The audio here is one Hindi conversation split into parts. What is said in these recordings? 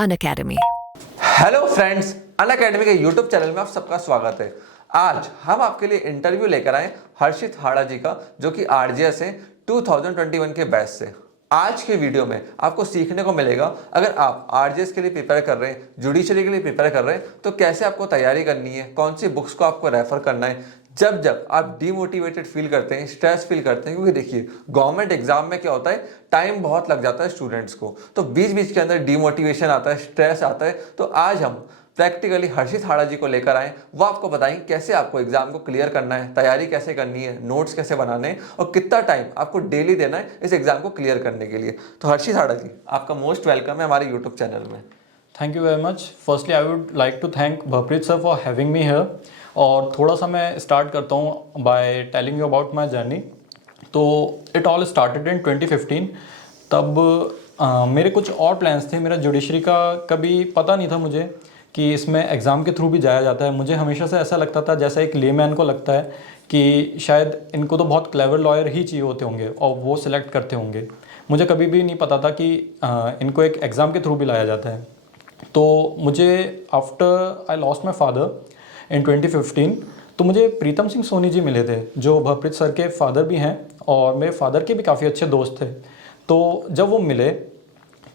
अनअकैडमी। हेलो फ्रेंड्स, अनअकैडमी के यूट्यूब चैनल में आप सबका स्वागत है। आज हम आपके लिए इंटरव्यू लेकर आए हर्षित हाड़ा जी का, जो कि आरजेएस है 2021 के बैच से। आज के वीडियो में आपको सीखने को मिलेगा, अगर आप आरजेएस के लिए प्रिपेयर कर रहे हैं, जुडिशरी के लिए प्रिपेयर कर रहे हैं, तो कैसे आपको तैयारी करनी है, कौन सी बुक्स को आपको रेफर करना है जब जब आप डीमोटिवेटेड फील करते हैं, स्ट्रेस फील करते हैं। क्योंकि देखिए, गवर्नमेंट एग्जाम में क्या होता है, टाइम बहुत लग जाता है स्टूडेंट्स को, तो बीच बीच के अंदर डीमोटिवेशन आता है, स्ट्रेस आता है। तो आज हम प्रैक्टिकली हर्षित हाड़ा जी को लेकर आए, वो आपको बताएंगे कैसे आपको एग्जाम को क्लियर करना है, तैयारी कैसे करनी है, नोट्स कैसे बनाने हैं और कितना टाइम आपको डेली देना है इस एग्जाम को क्लियर करने के लिए। तो हर्षित हाड़ा जी, आपका मोस्ट वेलकम है हमारे यूट्यूब चैनल में। Thank you very much. Firstly I would like to thank Bhavpreet sir for having me here. और थोड़ा सा मैं स्टार्ट करता हूँ by telling you about my journey. तो इट ऑल स्टार्टेड इन 2015। तब मेरे कुछ और प्लान्स थे। मेरा जुडिशरी का कभी पता नहीं था मुझे कि इसमें एग्ज़ाम के थ्रू भी जाया जाता है। मुझे हमेशा से ऐसा लगता था, जैसा एक लेमैन को लगता है कि शायद इनको तो बहुत क्लेवर लॉयर ही चाहिए होते होंगे और वो सिलेक्ट करते होंगे। मुझे कभी भी नहीं पता था कि इनको एक एग्ज़ाम के थ्रू भी लाया जाता है। तो मुझे after I lost my father in 2015, तो मुझे प्रीतम सिंह सोनी जी मिले थे, जो भवप्रीत सर के फादर भी हैं और मेरे फादर के भी काफ़ी अच्छे दोस्त थे। तो जब वो मिले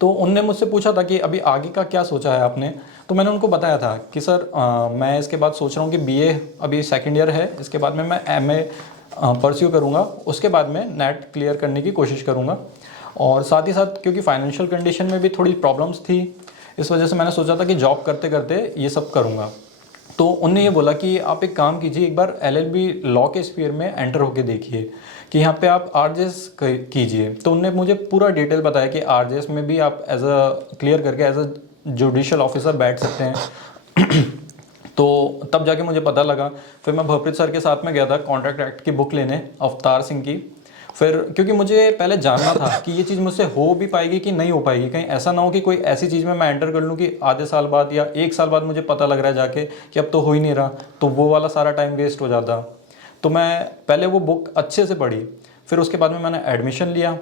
तो उनने मुझसे पूछा था कि अभी आगे का क्या सोचा है आपने। तो मैंने उनको बताया था कि सर मैं इसके बाद सोच रहा हूँ कि बीए अभी सेकेंड ईयर है, इसके बाद में मैं एमए परस्यू करूँगा, उसके बाद में नेट क्लियर करने की कोशिश करूँगा। और साथ ही साथ क्योंकि फाइनेंशियल कंडीशन में भी थोड़ी प्रॉब्लम्स थी, इस वजह से मैंने सोचा था कि जॉब करते करते ये सब करूँगा। तो उनने ये बोला कि आप एक काम कीजिए, एक बार एलएलबी लॉ के स्फीयर में एंटर होके देखिए कि यहाँ पे आप आरजेएस कीजिए। तो उनने मुझे पूरा डिटेल बताया कि आरजेएस में भी आप एज अ क्लियर करके एज अ जुडिशियल ऑफिसर बैठ सकते हैं। तो तब जाके मुझे पता लगा। फिर मैं भवप्रीत सर के साथ में गया था कॉन्ट्रैक्ट एक्ट की बुक लेने, अवतार सिंह की। फिर क्योंकि मुझे पहले जानना था कि ये चीज़ मुझसे हो भी पाएगी कि नहीं हो पाएगी, कहीं ऐसा ना हो कि कोई ऐसी चीज़ में मैं एंटर कर लूँ कि आधे साल बाद या एक साल बाद मुझे पता लग रहा है जाके कि अब तो हो ही नहीं रहा, तो वो वाला सारा टाइम वेस्ट हो जाता। तो मैं पहले वो बुक अच्छे से पढ़ी, फिर उसके बाद में मैंने एडमिशन लिया।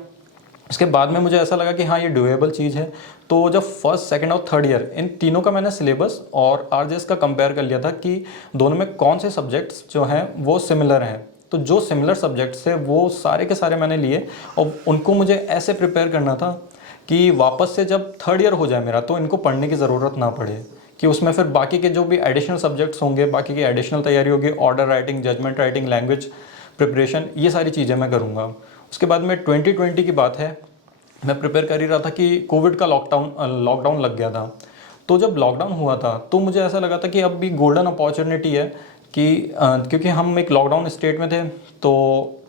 उसके बाद में मुझे ऐसा लगा कि हाँ, ये डुएबल चीज़ है। तो जब फर्स्ट, सेकंड और थर्ड ईयर इन तीनों का मैंने सिलेबस और आरजेएस का कंपेयर कर लिया था कि दोनों में कौन से सब्जेक्ट्स जो हैं वो सिमिलर हैं। तो जो सिमिलर सब्जेक्ट्स थे वो सारे के सारे मैंने लिए और उनको मुझे ऐसे प्रिपेयर करना था कि वापस से जब थर्ड ईयर हो जाए मेरा, तो इनको पढ़ने की ज़रूरत ना पड़े, कि उसमें फिर बाकी के जो भी एडिशनल सब्जेक्ट्स होंगे, बाकी की एडिशनल तैयारी होगी, order writing, judgement writing, language preparation, ये सारी चीज़ें मैं करूँगा। उसके बाद में 2020 की बात है, मैं प्रिपेयर कर ही रहा था कि कोविड का लॉकडाउन लग गया था। तो जब लॉकडाउन हुआ था तो मुझे ऐसा लगा था कि अब भी गोल्डन अपॉर्चुनिटी है कि क्योंकि हम एक लॉकडाउन स्टेट में थे, तो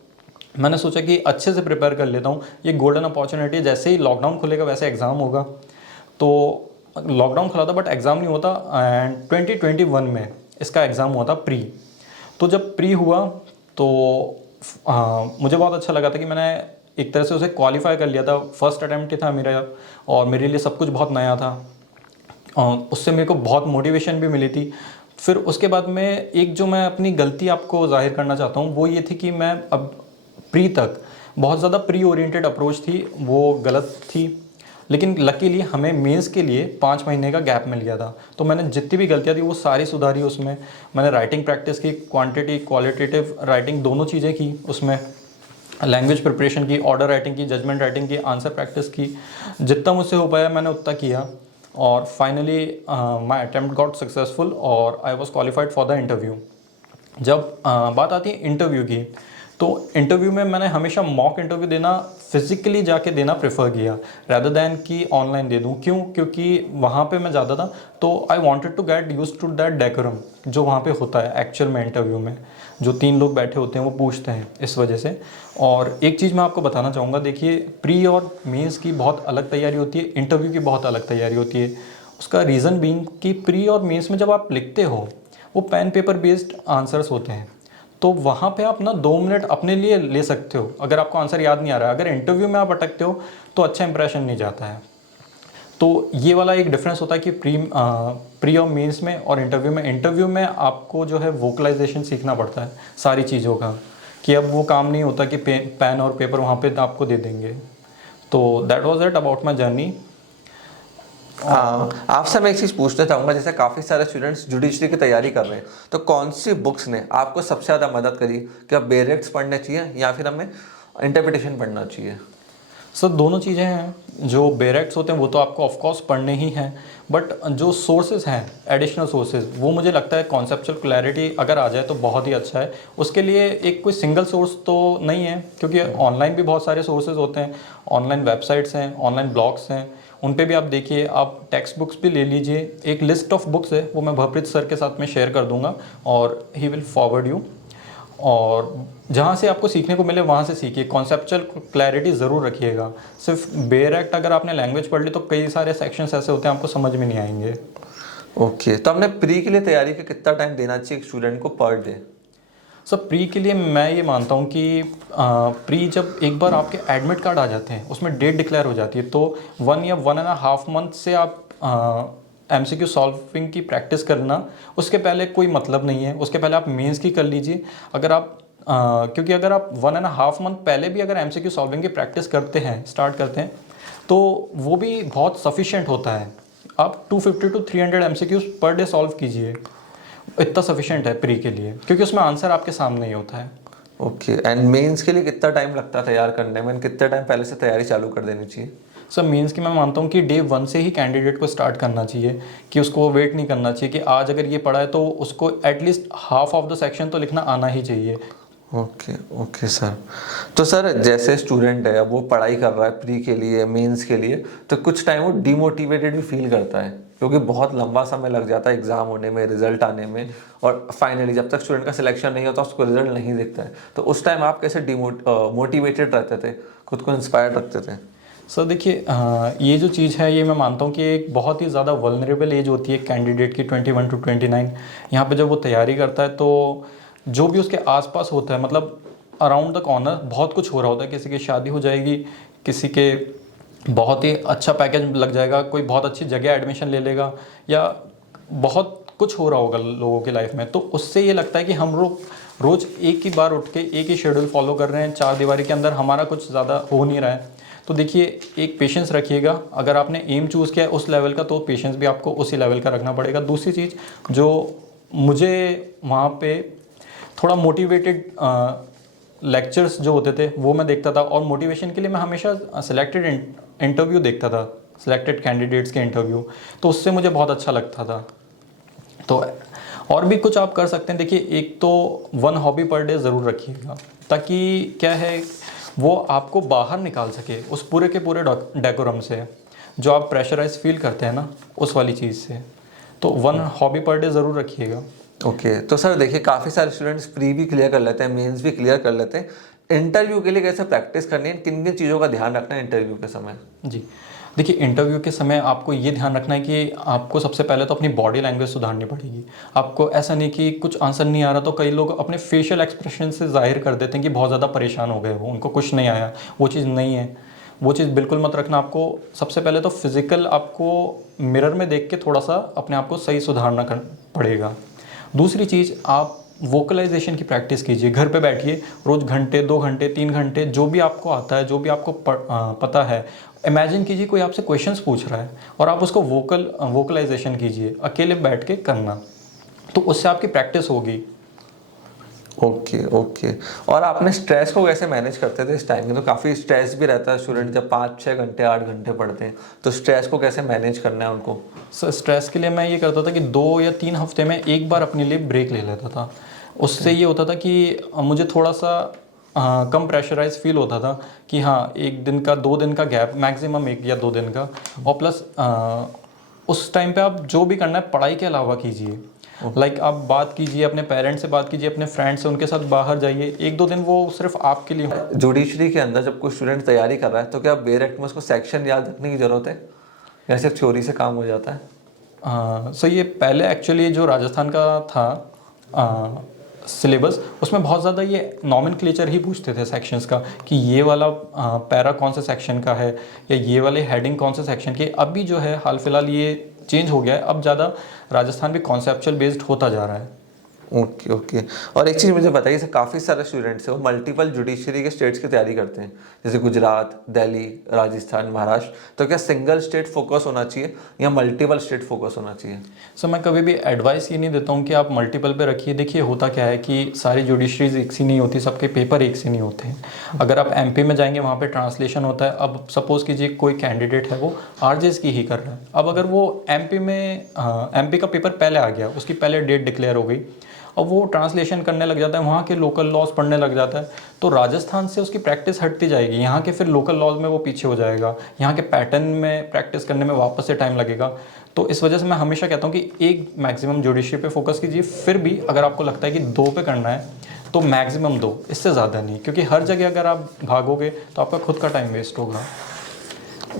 मैंने सोचा कि अच्छे से प्रिपेयर कर लेता हूँ, ये गोल्डन अपॉर्चुनिटी है। जैसे ही लॉकडाउन खुलेगा वैसे एग्ज़ाम होगा। तो लॉकडाउन खुला था बट एग्ज़ाम नहीं होता, एंड 2021 में इसका एग्ज़ाम हुआ था प्री। तो जब प्री हुआ तो मुझे बहुत अच्छा लगा था कि मैंने एक तरह से उसे क्वालिफाई कर लिया था। फर्स्ट अटैम्प्ट ही था मेरा और मेरे लिए सब कुछ बहुत नया था। उससे मेरे को बहुत मोटिवेशन भी मिली थी। फिर उसके बाद में एक जो मैं अपनी गलती आपको जाहिर करना चाहता हूँ वो ये थी कि मैं अब प्री तक बहुत ज़्यादा प्री ओरिएंटेड अप्रोच थी, वो गलत थी। लेकिन लकीली हमें मेंस के लिए 5 महीने का गैप मिल गया था, तो मैंने जितनी भी गलतियाँ थी वो सारी सुधारी। उसमें मैंने राइटिंग प्रैक्टिस की, क्वांटिटी क्वालिटेटिव राइटिंग दोनों चीज़ें की। उसमें लैंग्वेज प्रिपरेशन की, ऑर्डर राइटिंग की, जजमेंट राइटिंग की, आंसर प्रैक्टिस की। जितना मुझसे हो पाया मैंने उतना किया और finally my attempt got successful और I was qualified for the interview. जब बात आती है इंटरव्यू की, तो इंटरव्यू में मैंने हमेशा मॉक इंटरव्यू देना, फिजिकली जाके देना प्रेफर किया रैदर दैन कि ऑनलाइन दे दूं। क्यों? क्योंकि वहाँ पे मैं ज़्यादा था, तो I wanted to get used to that decorum जो वहाँ पे होता है एक्चुअल में इंटरव्यू में, जो 3 लोग बैठे होते हैं वो पूछते हैं, इस वजह से। और एक चीज़ मैं आपको बताना चाहूँगा, देखिए प्री और मेंस की बहुत अलग तैयारी होती है, इंटरव्यू की बहुत अलग तैयारी होती है। उसका रीज़न बीइंग कि प्री और मेंस में जब आप लिखते हो वो पेन पेपर बेस्ड आंसर्स होते हैं, तो वहाँ पे आप ना 2 मिनट अपने लिए ले सकते हो अगर आपको आंसर याद नहीं आ रहा है। अगर इंटरव्यू में आप अटकते हो तो अच्छा इंप्रेशन नहीं जाता है। तो ये वाला एक डिफरेंस होता है कि प्री और मेंस में और इंटरव्यू में आपको जो है वोकलाइजेशन सीखना पड़ता है सारी चीज़ों का, कि अब वो काम नहीं होता कि पेन और पेपर वहाँ पे आपको दे देंगे। तो that was it about my journey. आपसे मैं एक चीज़ पूछना चाहूँगा, जैसे काफ़ी सारे स्टूडेंट्स जुडिशरी की तैयारी कर रहे हैं, तो कौन सी बुक्स ने आपको सबसे ज़्यादा मदद करी? क्या बेरेक्ट्स पढ़ने चाहिए या फिर हमें इंटरप्रिटेशन पढ़ना चाहिए? सर दोनों चीज़ें हैं। जो बेरेक्ट्स होते हैं वो तो आपको ऑफ कोर्स पढ़ने ही हैं, बट जो सोर्सेज हैं एडिशनल सोर्सेज, वो मुझे लगता है कॉन्सेप्चुअल क्लैरिटी अगर आ जाए तो बहुत ही अच्छा है। उसके लिए एक कोई सिंगल सोर्स तो नहीं है, क्योंकि ऑनलाइन भी बहुत सारे सोर्सेज होते हैं, ऑनलाइन वेबसाइट्स हैं, ऑनलाइन ब्लॉग्स हैं, उन पे भी आप देखिए। आप टेक्स्ट बुक्स भी ले लीजिए, एक लिस्ट ऑफ बुक्स है वो मैं भवप्रीत सर के साथ में शेयर कर दूंगा और ही विल फॉरवर्ड यू। और जहाँ से आपको सीखने को मिले वहाँ से सीखिए, कॉन्सेप्चुअल क्लैरिटी ज़रूर रखिएगा। सिर्फ बेरेक्ट अगर आपने लैंग्वेज पढ़ ली तो कई सारे सेक्शंस ऐसे होते हैं आपको समझ में नहीं आएंगे। ओके, तो हमने प्री के लिए तैयारी का कितना टाइम देना चाहिए एक स्टूडेंट को पर डे? सर प्री के लिए मैं ये मानता हूँ कि प्री जब एक बार आपके एडमिट कार्ड आ जाते हैं, उसमें डेट डिक्लेयर हो जाती है, तो 1 या 1.5 मंथ से आप MCQ सॉल्विंग की प्रैक्टिस करना, उसके पहले कोई मतलब नहीं है। उसके पहले आप मेंस की कर लीजिए। अगर आप क्योंकि अगर आप 1.5 मंथ पहले भी अगर MCQ सॉल्विंग की प्रैक्टिस करते हैं, स्टार्ट करते हैं, तो वो भी बहुत सफिशिएंट होता है। आप 250 to 300 MCQ per day solve कीजिए, इतना सफिशिएंट है प्री के लिए, क्योंकि उसमें आंसर आपके सामने ही होता है। ओके, एंड मेंस के लिए कितना टाइम लगता है तैयार करने में? कितने टाइम पहले से तैयारी चालू कर देनी चाहिए? सर मेंस की मैं मानता हूँ कि डे 1 से ही कैंडिडेट को स्टार्ट करना चाहिए, कि उसको वेट नहीं करना चाहिए कि आज अगर ये पढ़ा है तो उसको at least half of the section तो लिखना आना ही चाहिए। Okay okay sir. तो सर जैसे स्टूडेंट है, अब वो पढ़ाई कर रहा है प्री के लिए, मेंस के लिए, तो कुछ टाइम वो डिमोटिवेटेड भी फील करता है, क्योंकि बहुत लंबा समय लग जाता है एग्ज़ाम होने में, रिजल्ट आने में, और फाइनली जब तक स्टूडेंट का सिलेक्शन नहीं होता उसको रिजल्ट नहीं दिखता है। तो उस टाइम आप कैसे मोटिवेटेड रहते थे, खुद को इंस्पायर्ड रखते थे? सर देखिए, ये जो चीज़ है ये मैं मानता हूँ कि एक बहुत ही ज़्यादा वल्नरेबल एज होती है कैंडिडेट की, 21 to 29। यहाँ पे जब वो तैयारी करता है तो जो भी उसके आसपास होता है, मतलब अराउंड द कॉर्नर बहुत कुछ हो रहा होता है। किसी की शादी हो जाएगी, किसी के बहुत ही अच्छा पैकेज लग जाएगा, कोई बहुत अच्छी जगह एडमिशन ले लेगा, या बहुत कुछ हो रहा होगा लोगों की लाइफ में। तो उससे ये लगता है कि हम लोग रोज़ एक ही बार उठ के एक ही शेड्यूल फॉलो कर रहे हैं, चार दीवारी के अंदर हमारा कुछ ज़्यादा हो नहीं रहा है। तो देखिए, एक पेशेंस रखिएगा। अगर आपने एम चूज़ किया है उस लेवल का, तो पेशेंस भी आपको उसी लेवल का रखना पड़ेगा। दूसरी चीज़ जो मुझे वहाँ पे थोड़ा मोटिवेटेड लेक्चर्स जो होते थे वो मैं देखता था, और मोटिवेशन के लिए मैं हमेशा सिलेक्टेड इंटरव्यू देखता था, सिलेक्टेड कैंडिडेट्स के इंटरव्यू, तो उससे मुझे बहुत अच्छा लगता था। तो और भी कुछ आप कर सकते हैं। देखिए, एक तो 1 हॉबी पर डे ज़रूर रखिएगा, ताकि क्या है वो आपको बाहर निकाल सके उस पूरे के पूरे डेकोरम से, जो आप प्रेशराइज फील करते हैं ना, उस वाली चीज़ से। तो 1 हॉबी पर डे ज़रूर रखिएगा। ओके, तो सर देखिए, काफ़ी सारे स्टूडेंट्स प्री भी क्लियर कर लेते हैं, मेंस भी क्लियर कर लेते हैं। इंटरव्यू के लिए कैसे प्रैक्टिस करनी है, किन किन चीज़ों का ध्यान रखना है इंटरव्यू के समय? जी देखिए, इंटरव्यू के समय आपको ये ध्यान रखना है कि आपको सबसे पहले तो अपनी बॉडी लैंग्वेज सुधारनी पड़ेगी। आपको ऐसा नहीं कि कुछ आंसर नहीं आ रहा तो कई लोग अपने फेशियल एक्सप्रेशन से जाहिर कर देते हैं कि बहुत ज़्यादा परेशान हो गए हो, उनको कुछ नहीं आया। वो चीज़ नहीं है, वो चीज़ बिल्कुल मत रखना। आपको सबसे पहले तो फिज़िकल आपको मिरर में देख के थोड़ा सा अपने आप को सही सुधारना पड़ेगा। दूसरी चीज़, आप वोकलाइजेशन की प्रैक्टिस कीजिए। घर पे बैठिए, रोज़ घंटे, 2 घंटे, 3 घंटे, जो भी आपको आता है, जो भी आपको पता है, इमेजिन कीजिए कोई आपसे क्वेश्चंस पूछ रहा है और आप उसको वोकलाइजेशन कीजिए, अकेले बैठ के करना, तो उससे आपकी प्रैक्टिस होगी। Okay okay. और आपने स्ट्रेस को कैसे मैनेज करते थे इस टाइम में? तो काफ़ी स्ट्रेस भी रहता है स्टूडेंट जब 5-6 घंटे 8 घंटे पढ़ते हैं, तो स्ट्रेस को कैसे मैनेज करना है उनको? सर स्ट्रेस के लिए मैं ये करता था कि 2 या 3 हफ्ते में एक बार अपने लिए ब्रेक ले लेता था। उससे ये होता था कि मुझे थोड़ा सा कम प्रेशराइज फील होता था कि हाँ, 1 दिन का 2 दिन का गैप, मैक्सिमम 1 या 2 दिन का। और प्लस उस टाइम पे आप जो भी करना है पढ़ाई के अलावा कीजिए। लाइक आप बात कीजिए, अपने पेरेंट्स से बात कीजिए, अपने फ्रेंड्स से, उनके साथ बाहर जाइए। 1-2 दिन वो सिर्फ आपके लिए। जुडिशरी के अंदर जब कोई स्टूडेंट तैयारी कर रहा है तो क्या बेरेक्ट में उसको सेक्शन याद रखने की ज़रूरत है, या सिर्फ थ्योरी से काम हो जाता है? सो ये पहले एक्चुअली जो राजस्थान का था सिलेबस, उसमें बहुत ज़्यादा ये नॉमेनक्लेचर ही पूछते थे सेक्शंस का, कि ये वाला पैरा कौन से सेक्शन का है, या ये वाले हेडिंग कौन से सेक्शन की। अभी जो है हाल फिलहाल ये चेंज हो गया है, अब ज़्यादा राजस्थान भी कॉन्सेप्चुअल बेस्ड होता जा रहा है। Okay okay. और एक चीज़ मुझे बताइए, सर काफ़ी सारे स्टूडेंट्स हैं वो मल्टीपल जुडिशरी के स्टेट्स की तैयारी करते हैं, जैसे गुजरात, दिल्ली, राजस्थान, महाराष्ट्र, तो क्या सिंगल स्टेट फोकस होना चाहिए या मल्टीपल स्टेट फोकस होना चाहिए? सो मैं कभी भी एडवाइस ये नहीं देता हूँ कि आप मल्टीपल पे रखिए। देखिए होता क्या है कि सारी जुडिशरीज एक सी नहीं होती, सबके पेपर एक से नहीं होते हैं। अगर आप एमपी में जाएंगे वहाँ पे ट्रांसलेशन होता है। अब सपोज़ कीजिए कोई कैंडिडेट है वो आरजेएस की ही कर रहा है, अब अगर वो एमपी का पेपर पहले आ गया, उसकी पहले डेट डिक्लेयर हो गई, अब वो ट्रांसलेशन करने लग जाता है, वहाँ के लोकल लॉज पढ़ने लग जाता है, तो राजस्थान से उसकी प्रैक्टिस हटती जाएगी। यहाँ के फिर लोकल लॉज में वो पीछे हो जाएगा, यहाँ के पैटर्न में प्रैक्टिस करने में वापस से टाइम लगेगा। तो इस वजह से मैं हमेशा कहता हूँ कि एक मैक्सिमम जुडिशरी पे फोकस कीजिए। फिर भी अगर आपको लगता है कि 2 पे करना है तो मैक्सिमम 2, इससे ज़्यादा नहीं, क्योंकि हर जगह अगर आप भागोगे तो आपका खुद का टाइम वेस्ट होगा।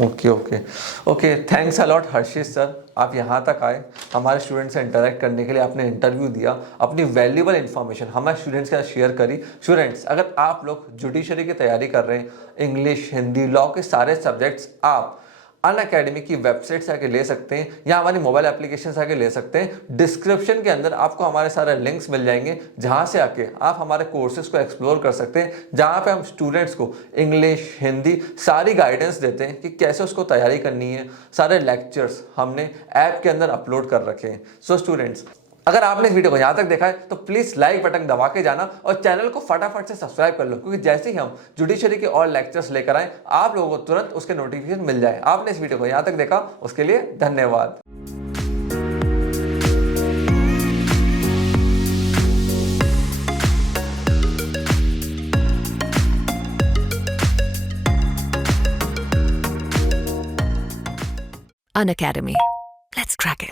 Okay okay okay, thanks a lot Harshit sir, आप यहाँ तक आए, हमारे स्टूडेंट से इंटरेक्ट करने के लिए, आपने इंटरव्यू दिया, अपनी वैल्यूबल इन्फॉर्मेशन हमारे स्टूडेंट्स के साथ शेयर करी। स्टूडेंट्स, अगर आप लोग जुडिशरी की तैयारी कर रहे हैं, इंग्लिश, हिंदी, लॉ के सारे सब्जेक्ट्स आप अनअकैडमी की वेबसाइट से आके ले सकते हैं या हमारी मोबाइल एप्लीकेशन से आके ले सकते हैं। डिस्क्रिप्शन के अंदर आपको हमारे सारे लिंक्स मिल जाएंगे, जहां से आके आप हमारे कोर्सेज को एक्सप्लोर कर सकते हैं, जहां पे हम स्टूडेंट्स को इंग्लिश, हिंदी सारी गाइडेंस देते हैं कि कैसे उसको तैयारी करनी है। सारे लेक्चर्स हमने ऐप के अंदर अपलोड कर रखे हैं। सो स्टूडेंट्स, अगर आपने इस वीडियो को यहाँ तक देखा है तो प्लीज़ लाइक बटन दबा के जाना और चैनल को फटाफट से सब्सक्राइब कर लो, क्योंकि जैसे ही हम जुडिशरी के और लेक्चर्स लेकर आए आप लोगों को तुरंत उसके नोटिफिकेशन मिल जाए। आपने इस वीडियो को यहाँ तक देखा उसके लिए धन्यवाद। Unacademy. Let's crack it.